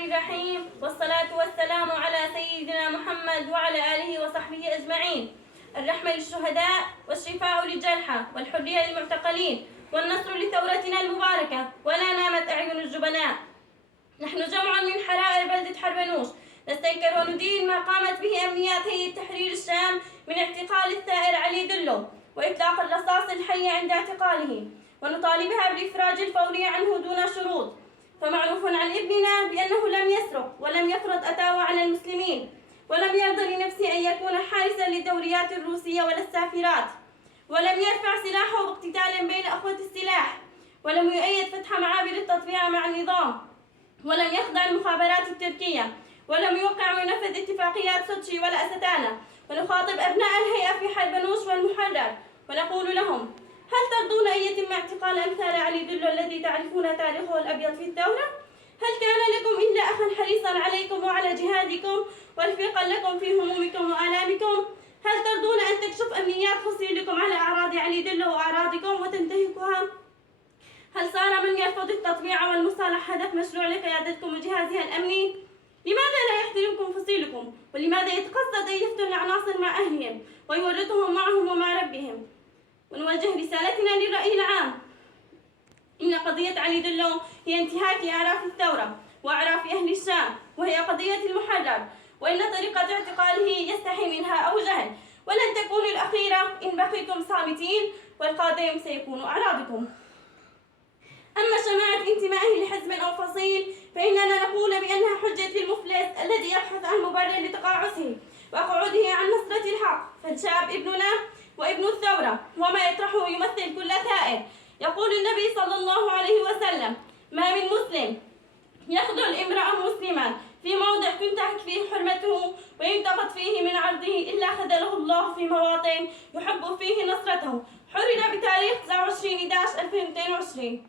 الرحمن الرحيم، والصلاة والسلام على سيدنا محمد وعلى آله وصحبه أجمعين. الرحمة للشهداء، والشفاء للجرحى، والحرية للمعتقلين، والنصر لثورتنا المباركة، ولا نامت أعين الجبناء. نحن جمع من حرائر بلدة حربنوش نستنكر وندين ما قامت به أمنيات هيئة تحرير الشام من اعتقال الثائر علي دلو وإطلاق الرصاص الحي عند اعتقاله، ونطالبها بالإفراج الفوري عنه دون شروط. فمعروف عن ابننا بأنه لم يسرق ولم يفرض أتاوى على المسلمين، ولم يرضى لنفسه أن يكون حارسا للدوريات الروسية ولا السافرات، ولم يرفع سلاحه باقتتال بين أخوة السلاح، ولم يؤيد فتح معابر التطبيع مع النظام، ولم يخضع المخابرات التركية، ولم يوقع وينفذ اتفاقيات سوتشي ولا أستانا. ونخاطب أبناء الهيئة في حربنوش والمحرر ونقول لهم: هل ترضون أن يتم اعتقال أمثال علي دلو الذي تعرفون تاريخه الأبيض في الثورة؟ هل كان لكم إلا أخا حريصا عليكم وعلى جهادكم ورفيقا لكم في همومكم وآلامكم؟ هل ترضون أن تكشف أمنيات فصيلكم على أعراض علي دلو وأعراضكم وتنتهكها؟ هل صار من يرفض التطبيع والمصالح هدف مشروع لقيادتكم وجهازها الأمني؟ لماذا لا يحترمكم فصيلكم؟ ولماذا يتقصد أن يفتن العناصر مع أهلهم ويورطهم معهم ومع ربهم؟ ونوجه رسالتنا للرأي العام: إن قضية علي دلو هي انتهاك أعراف الثورة وأعراف أهل الشام، وهي قضية المحرر، وإن طريقة اعتقاله يستحي منها أو جهل، ولن تكون الأخيرة إن بقيتم صامتين، والقادم سيكون أعراضكم. أما شماعة انتمائه لحزب أو فصيل فإننا نقول بأنها حجة المفلس الذي يبحث عن مبرر لتقاعسه وقعوده عن نصرة الحق. فالشعب ابننا وابن الثورة، وما يطرحه يمثل كل ثائر. يقول النبي صلى الله عليه وسلم: ما من مسلم يخذل امرأ مسلما في موضع تنتهك فيه حرمته وينتقد فيه من عرضه إلا خذله الله في مواطن يحب فيه نصرته. حرر بتاريخ 29/11/2022.